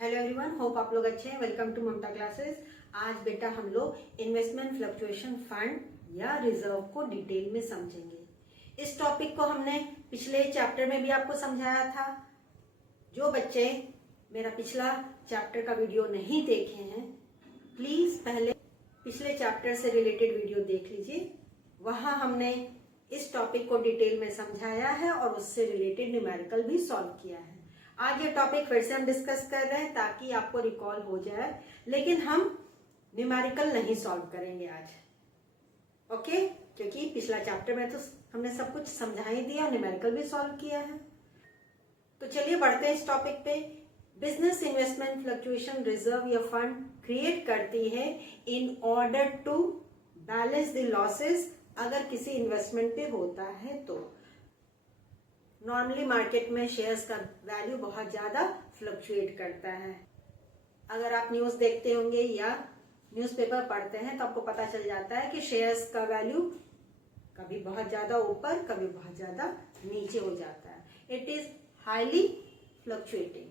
Hello everyone, hope आप लोग अच्छे हैं। Welcome to Mamta classes. आज बेटा हम लोग इन्वेस्टमेंट फ्लक्चुएशन फंड या रिजर्व को डिटेल में समझेंगे। इस टॉपिक को हमने पिछले चैप्टर में भी आपको समझाया था। जो बच्चे मेरा पिछला चैप्टर का वीडियो नहीं देखे हैं, प्लीज पहले पिछले चैप्टर से रिलेटेड वीडियो देख लीजिए। वहां हमने इस टॉपिक को डिटेल में समझाया है और उससे रिलेटेड न्यूमेरिकल भी सॉल्व किया है। आज ये टॉपिक फिर से हम डिस्कस कर रहे हैं ताकि आपको रिकॉल हो जाए, लेकिन हम न्यूमेरिकल नहीं सॉल्व करेंगे आज, ओके? क्योंकि पिछला चैप्टर में तो हमने सब कुछ समझा ही दिया और न्यूमेरिकल भी सॉल्व किया है। तो चलिए बढ़ते हैं इस टॉपिक पे। बिजनेस इन्वेस्टमेंट फ्लक्चुएशन रिजर्व या फंड क्रिएट करती है in order to balance the losses अगर किसी इन्वेस्टमेंट पे होता है तो। नॉर्मली मार्केट में शेयर्स का वैल्यू बहुत ज्यादा फ्लक्चुएट करता है। अगर आप न्यूज देखते होंगे या न्यूज़पेपर पढ़ते हैं तो आपको पता चल जाता है कि शेयर्स का वैल्यू कभी बहुत ज्यादा ऊपर, कभी बहुत ज्यादा नीचे हो जाता है। It is highly fluctuating.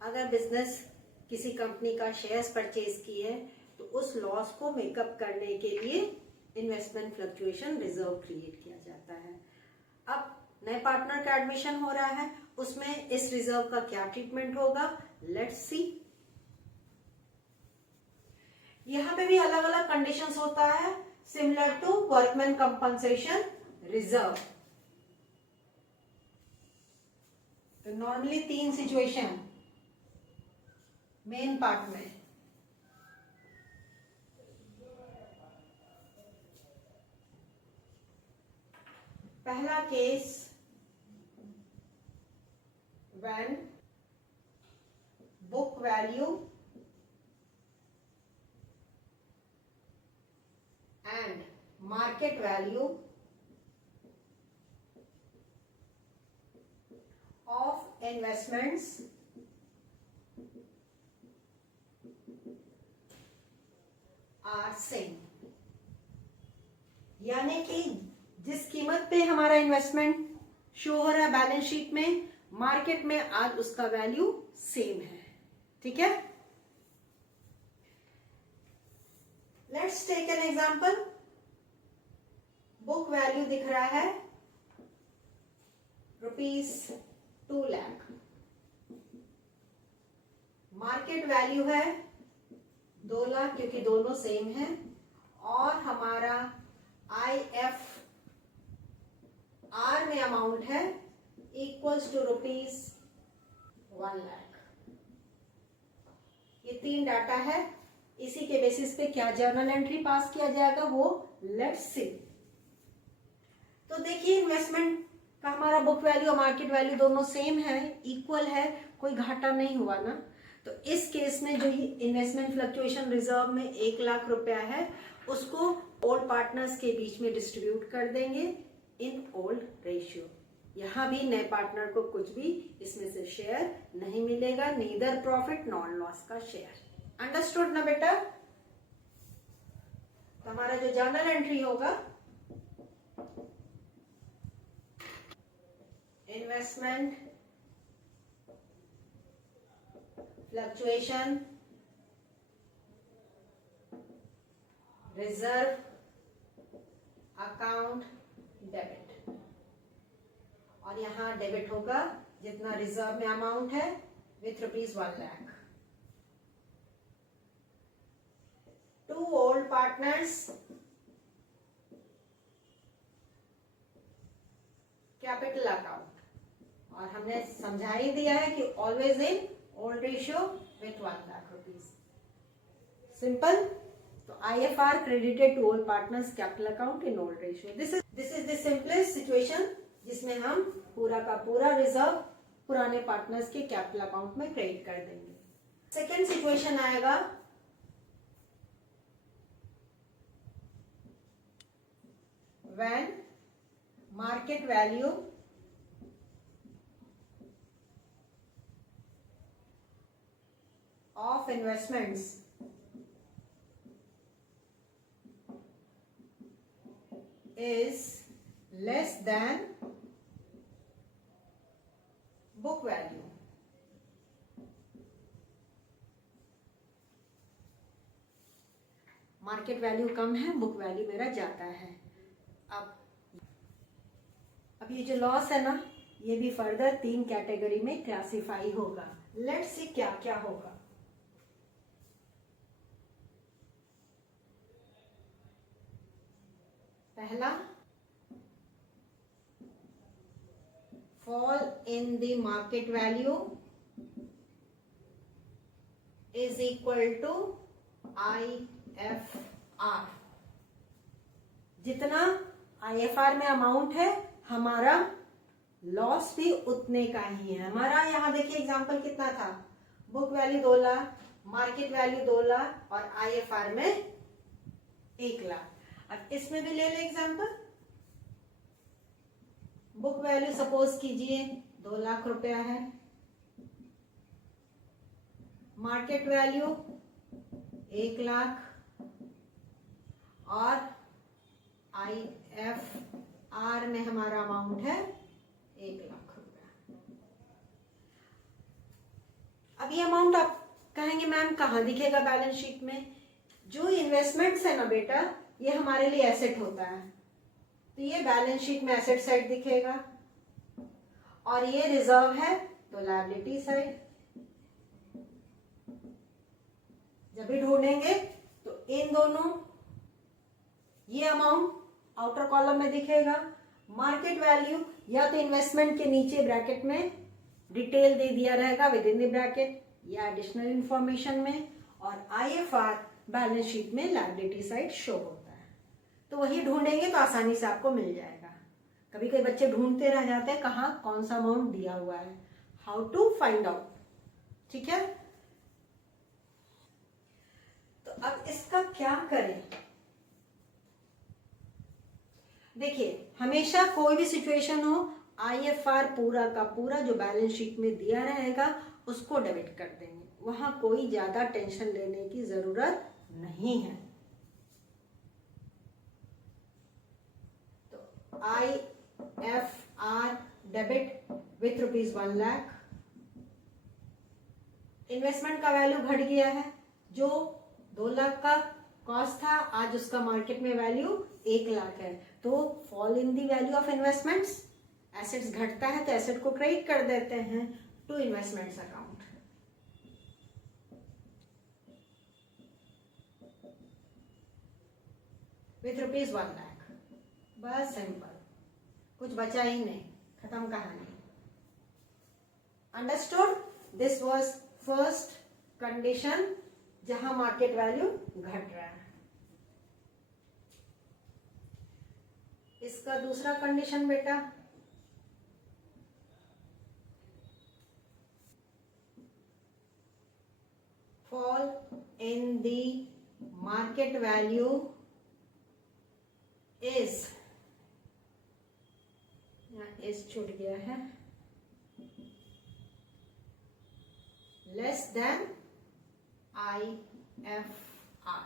अगर बिजनेस किसी कंपनी का शेयर्स परचेज किए तो उस लॉस को मेकअप करने के लिए इन्वेस्टमेंट फ्लक्चुएशन रिजर्व क्रिएट किया जाता है। अब नए पार्टनर का एडमिशन हो रहा है, उसमें इस रिजर्व का क्या ट्रीटमेंट होगा, लेट्स सी। यहां पे भी अलग अलग कंडीशंस होता है, similar to workman compensation reserve. तो नॉर्मली 3 सिचुएशन मेन पार्ट में। पहला case, when book value and market value of investments are same। यानी कि जिस कीमत पे हमारा इन्वेस्टमेंट शो हो रहा है बैलेंस शीट में, मार्केट में आज उसका वैल्यू सेम है। ठीक है, let's take an example. Book value दिख रहा है ₹2 लाख, मार्केट वैल्यू है 2 लाख क्योंकि दोनों सेम है, और हमारा IFR में अमाउंट है इक्वल्स टू ₹1 लाख। ये 3 डाटा है, इसी के बेसिस पे क्या जर्नल एंट्री पास किया जाएगा वो लेट्स सी। तो देखिए, इन्वेस्टमेंट का हमारा बुक वैल्यू और मार्केट वैल्यू दोनों सेम है, इक्वल है, कोई घाटा नहीं हुआ ना। तो इस केस में जो इन्वेस्टमेंट फ्लक्चुएशन रिजर्व में 1 लाख रुपया है, उसको ओल्ड पार्टनर्स के बीच में डिस्ट्रीब्यूट कर देंगे इन ओल्ड रेशियो। यहां भी नए पार्टनर को कुछ भी इसमें से शेयर नहीं मिलेगा, नीदर प्रॉफिट नॉन लॉस का शेयर। अंडरस्टूड ना बेटा? तो हमारा जो जर्नल एंट्री होगा, investment fluctuation reserve account debit, और यहां डेबिट होगा जितना रिजर्व में अमाउंट है with ₹1 lakh. 2 old partners, capital account, और हमने समझा ही दिया है कि always in old ratio with ₹1 lakh. Simple. तो IFR credited to all partners capital account in old ratio। This is the simplest situation जिसमें हम पूरा का पूरा रिजर्व पुराने पार्टनर्स के कैपिटल अकाउंट में क्रेडिट कर देंगे। सेकेंड सिचुएशन आएगा, when market value of investments is less than book value. Market value कम है, बुक वैल्यू मेरा ज़्यादा है। अब ये जो लॉस है ना, ये भी फर्दर 3 कैटेगरी में क्लासिफाई होगा। लेट्स सी क्या क्या होगा। पहला, fall in the market value is equal to IFR। जितना IFR में अमाउंट है, हमारा लॉस भी उतने का ही है। हमारा यहाँ देखिए एग्जांपल कितना था, book value 2 lakh, market value 2 lakh और IFR में 1 लाख। अब इसमें भी ले ले एग्जांपल। बुक वैल्यू सपोज कीजिए 2 लाख रुपया है, मार्केट वैल्यू 1 लाख और IFR में हमारा अमाउंट है 1 लाख रुपया। अब ये अमाउंट आप कहेंगे मैम कहाँ दिखेगा बैलेंस शीट में? जो इन्वेस्टमेंट्स है ना बेटा, ये हमारे लिए एसेट होता है, तो ये बैलेंस शीट में एसेट साइड दिखेगा, और ये रिजर्व है तो लायबिलिटी साइड। जब भी ढूंढेंगे तो इन दोनों, ये अमाउंट आउटर कॉलम में दिखेगा, मार्केट वैल्यू या तो इन्वेस्टमेंट के नीचे ब्रैकेट में डिटेल दे दिया रहेगा विद इन द ब्रैकेट या एडिशनल इंफॉर्मेशन में, और IFR बैलेंस शीट में लायबिलिटी साइड शो होता है। तो वही ढूंढेंगे तो आसानी से आपको मिल जाएगा। कभी कभी बच्चे ढूंढते रह जाते हैं कहाँ कौन सा अमाउंट दिया हुआ है, हाउ टू फाइंड आउट। ठीक है, तो अब इसका क्या करें? देखिए, हमेशा कोई भी सिचुएशन हो, IFR पूरा का पूरा जो बैलेंस शीट में दिया रहेगा उसको डेबिट कर देंगे, वहां कोई ज्यादा टेंशन लेने की जरूरत नहीं है। तो IFR debit with ₹1 lakh. Investment का वैल्यू घट गया है, जो 2 लाख का कॉस्ट था, आज उसका मार्केट में वैल्यू 1 लाख है, तो fall in the value of investments. Assets घटता है तो एसेट को क्रेडिट कर देते हैं to investments account. With ₹1 lakh, बस सिंपल, कुछ बचा ही नहीं, खत्म कहानी। Understood? This was first condition जहां मार्केट वैल्यू घट रहा है। इसका दूसरा कंडीशन बेटा, fall in the market value is, यहाँ is छूट गया है, लेस देन IFR।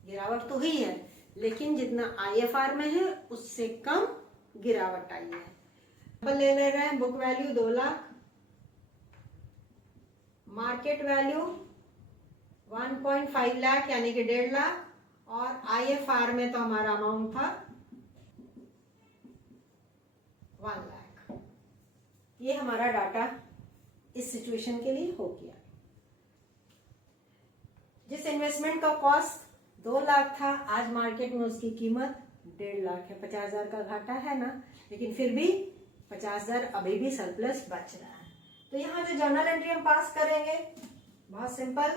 गिरावट तो हुई है, लेकिन जितना IFR में है उससे कम गिरावट आई है। अपन ले ले रहे हैं, book value 2 lakh, market value 1.5 lakh यानी कि 1.5 लाख, और IFR में तो हमारा अमाउंट था 1 लाख। ये हमारा डाटा इस सिचुएशन के लिए हो गया। जिस इन्वेस्टमेंट का कॉस्ट 2 लाख था, आज मार्केट में उसकी कीमत 1.5 लाख है। 50,000 का घाटा है ना, लेकिन फिर भी 50,000 अभी भी सरप्लस बच रहा है। तो यहाँ जो जर्नल एंट्री हम पास करेंगे, बहुत सिंपल,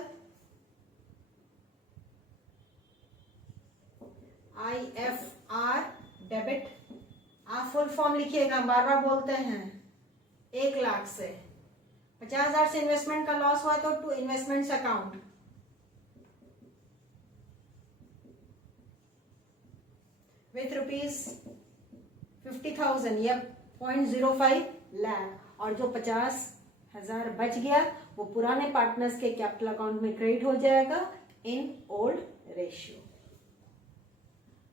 IFR डेबिट, आप फुल फॉर्म लिखिएगा, बार बार बोलते हैं। 1 लाख से 50,000 से इन्वेस्टमेंट का लॉस हुआ तो टू इन्वेस्टमेंट्स अकाउंट, विथ ₹50,000 या 0.05 लाख, और जो 50,000 बच गया वो पुराने पार्टनर्स के कैपिटल अकाउंट में क्रेडिट हो जाएगा in old ratio.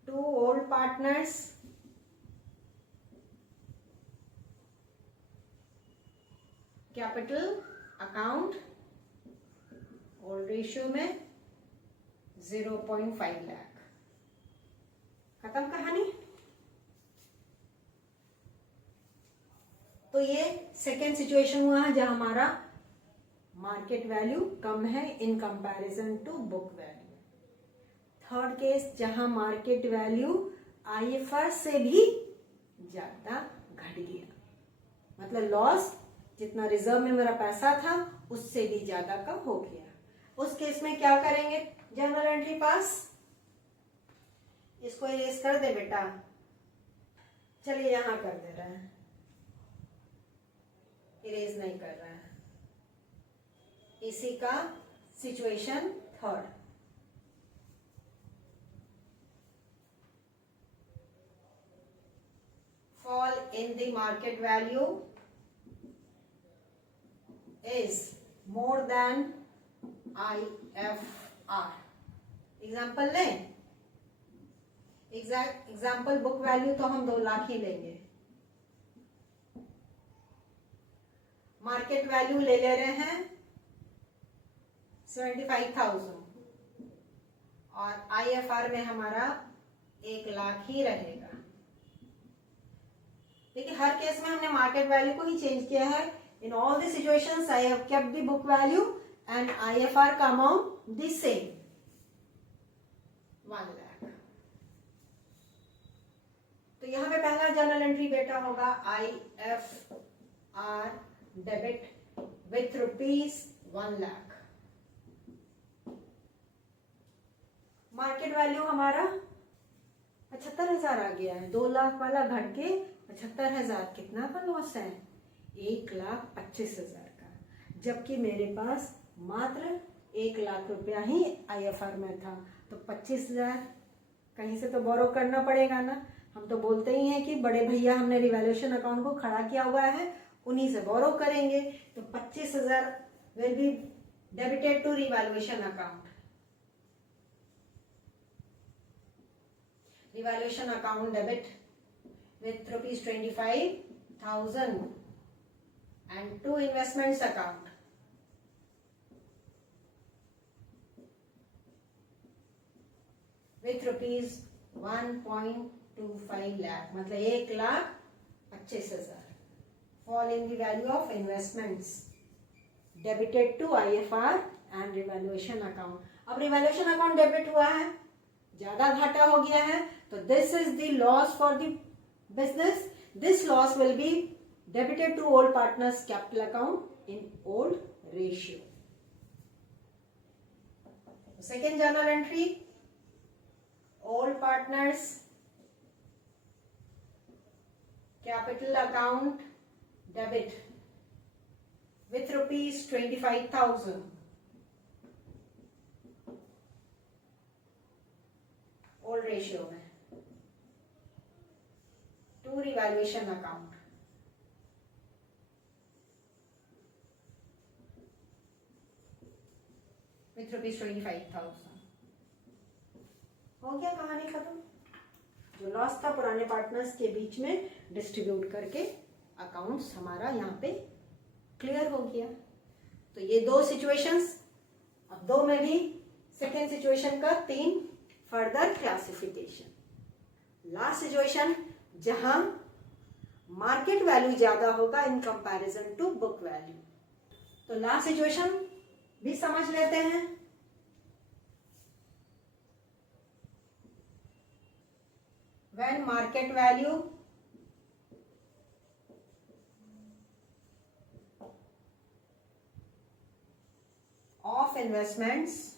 2 old partners, capital account old ratio में 0.5 लाख। खत्म कहानी। तो ये सेकेंड सिचुएशन हुआ है जहां हमारा मार्केट वैल्यू कम है in comparison to book value. Third case जहां मार्केट वैल्यू आईएफआर से भी ज्यादा घट गया, मतलब लॉस जितना रिजर्व में मेरा पैसा था उससे भी ज्यादा का हो गया। उस केस में क्या करेंगे? जर्नल एंट्री पास। इसको इरेज कर दे बेटा। चलिए यहां कर दे रहा है, इरेज नहीं कर रहा है। इसी का situation third. Fall in the market value is more than IFR। Example लें। एग्जाम्पल बुक वैल्यू तो हम 2 लाख ही लेंगे। मार्केट वैल्यू ले रहे हैं 75,000 और IFR में हमारा 1 लाख ही रहेगा। देखिए हर केस में हमने मार्केट वैल्यू को ही चेंज किया है। In all the situations I have kept the book value and IFR का अमाउंट the same 1 लाख। तो यहां पे पहला जर्नल एंट्री बेटा होगा IFR debit with ₹1 lakh. Market value हमारा 75,000 आ गया है। 2 लाख वाला घट के 75,000। कितना का लॉस है? 1,25,000 का, जबकि मेरे पास मात्र 1 लाख रुपया ही IFR में था। तो 25,000 कहीं से तो बोरो करना पड़ेगा ना। हम तो बोलते ही हैं कि बड़े भैया हमने रिवैल्यूएशन अकाउंट को खड़ा किया हुआ है, उन्हीं से बोरो करेंगे। तो 25,000 will be debited to revaluation account. Revaluation account debit with ₹25,000 and to investments account with ₹1.25 lakh, मतलब 1,25,000। fall in the value of investments debited to IFR and revaluation account। अब रिवैल्यूएशन अकाउंट डेबिट हुआ है, ज्यादा घाटा हो गया है, तो this is the loss for the business. This loss will be debited to old partners capital account in old ratio। Second journal entry, old partners capital account debit with ₹25,000 old ratio में to revaluation account। with ₹25,000। हो गया कहानी खत्म। जो loss था पुराने partners के बीच में डिस्ट्रीब्यूट करके अकाउंट्स हमारा यहाँ पे क्लियर हो गया। तो ये 2 सिचुएशंस। अब 2 में भी सेकेंड सिचुएशन का 3 फर्दर क्लासिफिकेशन। लास्ट सिचुएशन जहां मार्केट वैल्यू ज्यादा होगा in comparison to book value. तो लास्ट सिचुएशन भी समझ लेते हैं। When market value of investments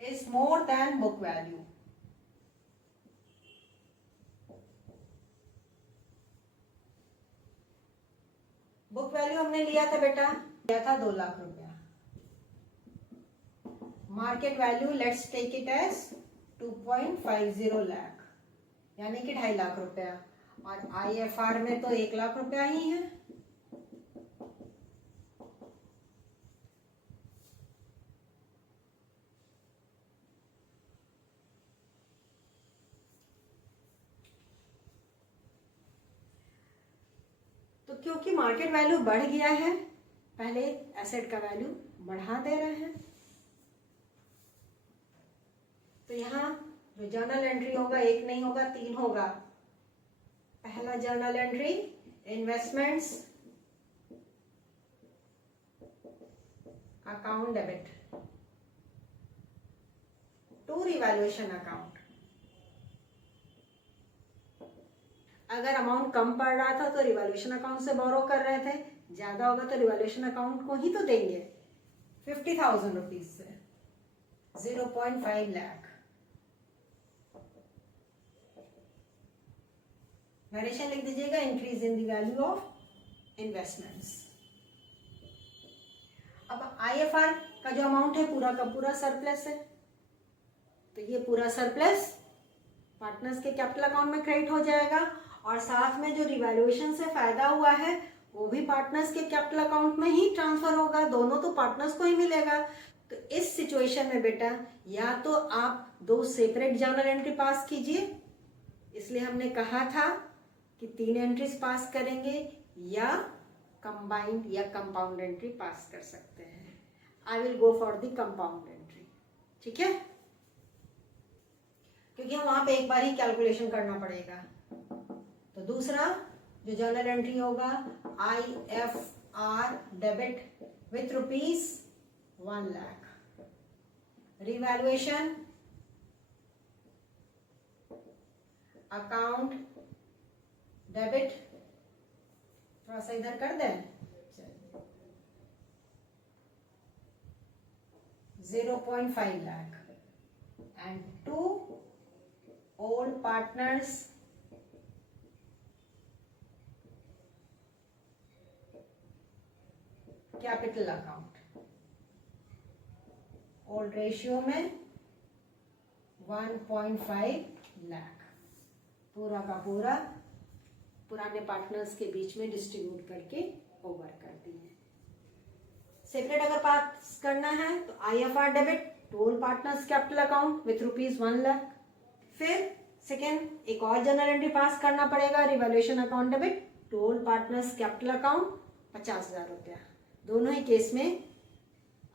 is more than book value। Book value हमने लिया था बेटा, लिया था 2 लाख रुपया। Market value let's take it as 2.50 lakh, यानी कि 2.5 लाख रुपया। और IFR में तो 1 लाख रुपया ही है। तो क्योंकि मार्केट वैल्यू बढ़ गया है पहले एसेट का वैल्यू बढ़ा दे रहे हैं। तो यहाँ जो जर्नल एंट्री होगा 1 नहीं होगा 3 होगा। पहला journal entry investments account debit to revaluation account. अगर अमाउंट कम पड़ रहा था तो रिवैल्यूएशन अकाउंट से बोरो कर रहे थे, ज्यादा होगा तो रिवैल्यूएशन अकाउंट को ही तो देंगे। 50,000 रुपीज से 0.5 लाख। नरेशन लिख दीजिएगा, increase in the value of investments. अब IFR का जो अमाउंट है पूरा का पूरा सरप्लस है, तो ये पूरा सरप्लस पार्टनर्स के कैपिटल अकाउंट में क्रेडिट हो जाएगा और साथ में जो रिवैल्यूएशन से फायदा हुआ है वो भी पार्टनर्स के कैपिटल अकाउंट में ही ट्रांसफर होगा, दोनों तो पार्टनर्स को ही मिलेगा। तो इस सिचुएशन में बेटा या तो आप 2 सेपरेट जर्नल एंट्री पास कीजिए, इसलिए हमने कहा था कि 3 एंट्रीज पास करेंगे, या कंबाइंड या कंपाउंड एंट्री पास कर सकते हैं। I will go for the compound entry, ठीक है, क्योंकि हम वहां पे एक बार ही कैलकुलेशन करना पड़ेगा। तो दूसरा जो जर्नल एंट्री होगा IFR debit with ₹1 lakh, revaluation account debit, थोड़ा सा इधर कर दें, 0.5 lakh and 2 old partners capital account. Old ratio में 1.5 लाख, पूरा का पूरा पुराने पार्टनर्स के बीच में डिस्ट्रीब्यूट करके ओवर कर दिए। सेपरेट अगर पास करना है तो IFR debit to old partners capital account with ₹1 lakh. फिर सेकेंड एक और जर्नल एंट्री पास करना पड़ेगा, revaluation account debit to old partners capital account 50,000 रुपया। दोनों ही केस में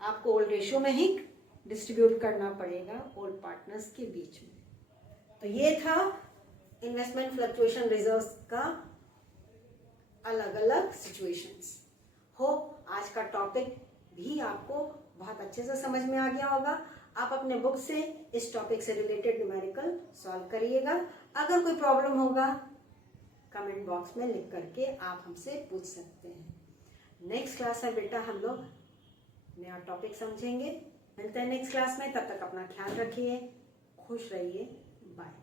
आपको ओल्ड रेशियो में ही डिस्ट्रीब्यूट करना पड़ेगा ओल्ड पार्टनर्स के बीच में। तो ये था इन्वेस्टमेंट फ्लक्चुएशन रिजर्व्स का अलग अलग सिचुएशंस। होप आज का टॉपिक भी आपको बहुत अच्छे से समझ में आ गया होगा। आप अपने बुक से इस टॉपिक से रिलेटेड न्यूमेरिकल सॉल्व करिएगा। अगर कोई प्रॉब्लम होगा कमेंट बॉक्स में लिख करके आप हमसे पूछ सकते हैं। नेक्स्ट क्लास है बेटा, हम लोग नया टॉपिक समझेंगे। मिलते हैं नेक्स्ट क्लास में, तब तक अपना ख्याल रखिए, खुश रहिए, बाय।